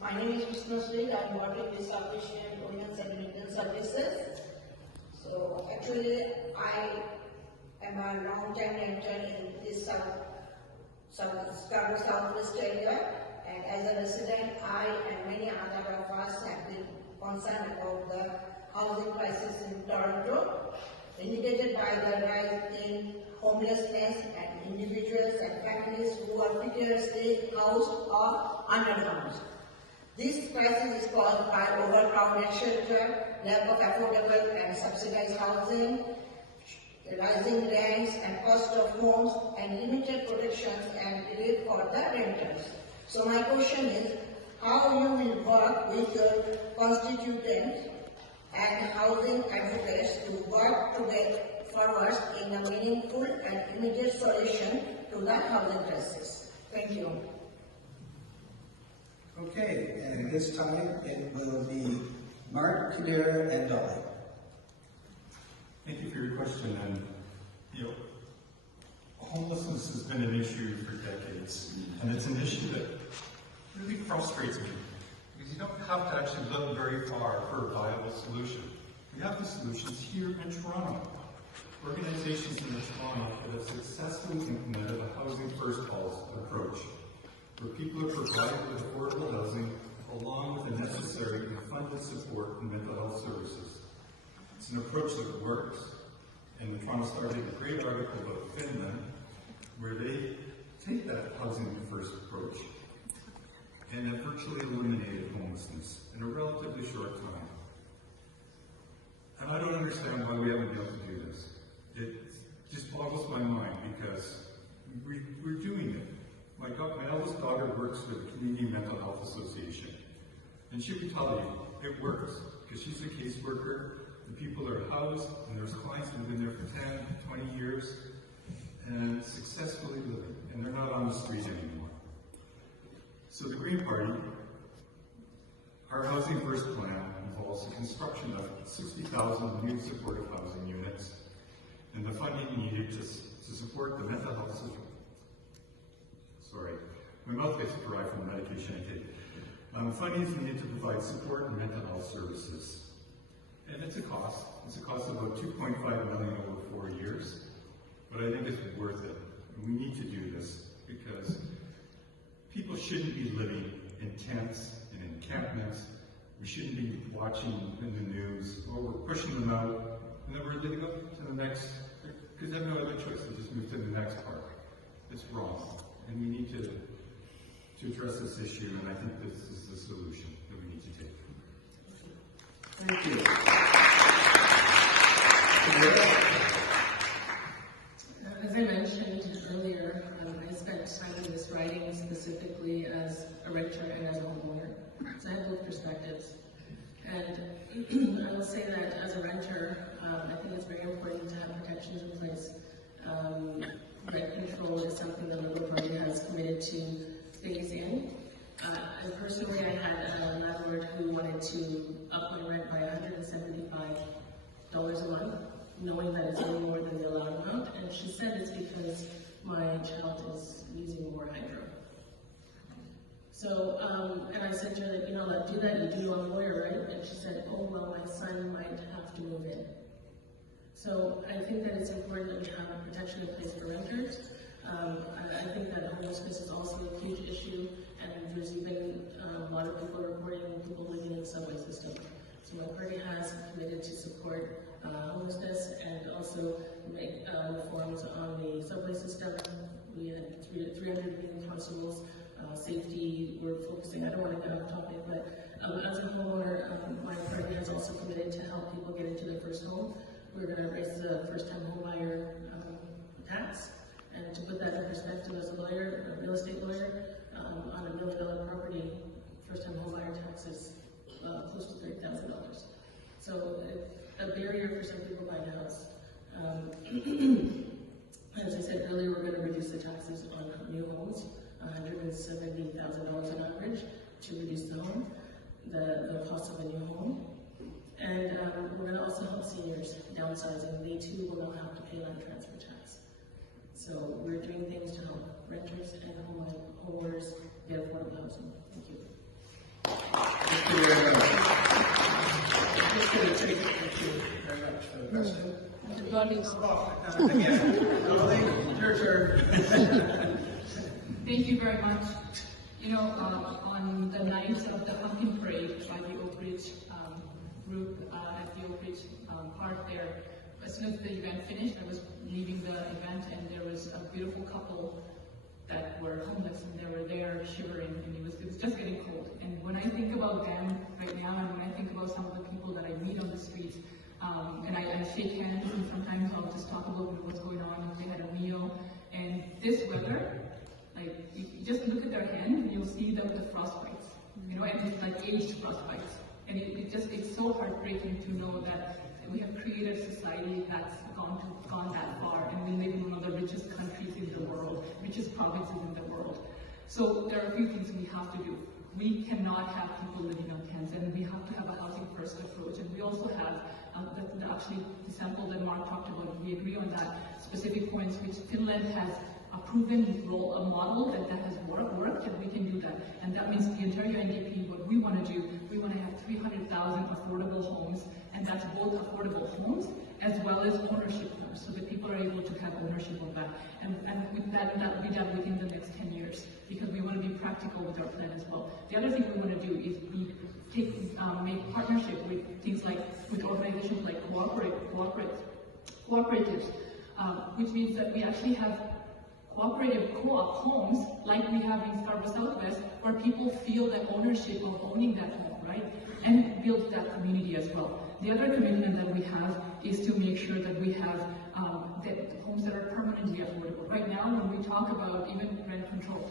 My name is Vishnu Sri. I am working with Sufficient Women's and Maintenance Services. So actually, I am a long-time renter in this southwest area, and as a resident, I and many other of us have been concerned about the housing crisis in Toronto, indicated by the rise in homelessness and individuals and families who are precariously housed or underhoused. This crisis is caused by overcrowded shelter, lack of affordable and subsidized housing, rising rents and cost of homes, and limited protections and relief for the renters. So my question is, how you will work with your constituents and housing advocates to work together forward in a meaningful and immediate solution to the housing crisis? Thank you. Okay, and this time it will be Mark, Kadira, and Dolly. Thank you for your question. And homelessness has been an issue for decades, and it's an issue that really frustrates me because you don't have to actually look very far for a viable solution. We have the solutions here in Toronto. Organizations in Toronto that have successfully implemented a housing first approach, where people are provided with affordable housing along with the necessary and funded support in mental health services. It's an approach that works, and the Toronto Star did a great article about Finland, where they take that housing first approach and have virtually eliminated homelessness in a relatively short time. And I don't understand why we haven't been able to do this. It just boggles my mind because we're doing it. My eldest daughter works for the Canadian Mental Health Association, and she would tell you it works because she's a caseworker. The people are housed, and there's clients that have been there for 10, 20 years, and successfully living, and they're not on the street anymore. So the Green Party, our Housing First plan involves the construction of 60,000 new supportive housing units, and the funding needed to support the mental health system. Sorry, my mouth gets dry from the medication I take. Funding is needed to provide support in mental health services. And it's a cost. It's a cost of about $2.5 million over 4 years. But I think it's worth it. And we need to do this because people shouldn't be living in tents and encampments. We shouldn't be watching in the news, or we're pushing them out, and then we're going to go to the next, because they have no other choice. They just move to the next park. It's wrong. And we need to address this issue, and I think this is the solution that we need to take. Thank you. As I mentioned earlier, I spent time in this writing specifically as a renter and as a homeowner. So I have both perspectives. And I will say that as a renter, I think it's very important to have protections in place. Rent control is something the Liberal Party has committed to phase in. And personally, I had a landlord who wanted to up my rent by $175 a month, knowing that it's way more than the allowed amount. And she said it's because my child is using more hydro. So, and I said to her that, like, do that, you do on a lawyer, right? And she said, oh, well, my son might have to move in. So I think that it's important that we have a protection in place for renters. I think that homelessness is also a huge issue, and there's even a lot of people reporting people living in the subway system. So my party has committed to support homelessness and also make reforms on the subway system. We had 300 new constables. Safety, we're focusing, I don't want to get off topic, but as a homeowner, my party has also committed to help people get into their first home. We're going to raise the first-time homebuyer tax, and to put that in perspective, as a lawyer, a real estate lawyer, on $1 million property, first-time homebuyer tax is close to $30,000. So a barrier for some people buying a house. As I said earlier, we're going to reduce the taxes on new homes, $170,000 on average, to reduce the cost of a new home. And we're going to also help seniors downsizing. They too will not have to pay land transfer tax. So we're doing things to help renters and homeowners get affordable housing. Thank you. question? Dolly's. Again, Dolly, your turn. Thank you very much. You know, on the night of the pumpkin parade by the Oak Ridge group at the Oak Ridge park there, as soon as the event finished, I was leaving the event and there was a beautiful couple that were homeless and they were there shivering and it was just getting cold. And when I think about them right now and when I think about some of the people that I meet on the streets, and I shake hands and sometimes I'll just talk about what's going on, if they had a meal. And this weather, like, you just look at their hand and you'll see the frostbites, you know, and it's like aged frostbites. And it's so heartbreaking to know that we have created a society that's gone that far, and we live in one of the richest countries in the world, richest provinces in the world. So there are a few things we have to do. We cannot have people living on tents, and we have to have a housing first approach. And we also have actually the sample that Mark talked about. We agree on that specific points, which Finland has a proven a model that has worked, and we can do that. And that means the Ontario NDP, what we want to do, we want to have 300,000 affordable homes, and that's both affordable homes as well as ownership homes, so that people are able to have ownership of that. And with that will be done within the next 10 years, because we want to be practical with our plan as well. The other thing we want to do is make partnership with things like, with organizations like cooperatives, which means that we actually have cooperative co-op homes like we have in Scarborough Southwest, where people feel that ownership of owning that home, right? And build that community as well. The other commitment that we have is to make sure that we have that homes that are permanently affordable. Right now, when we talk about even rent control,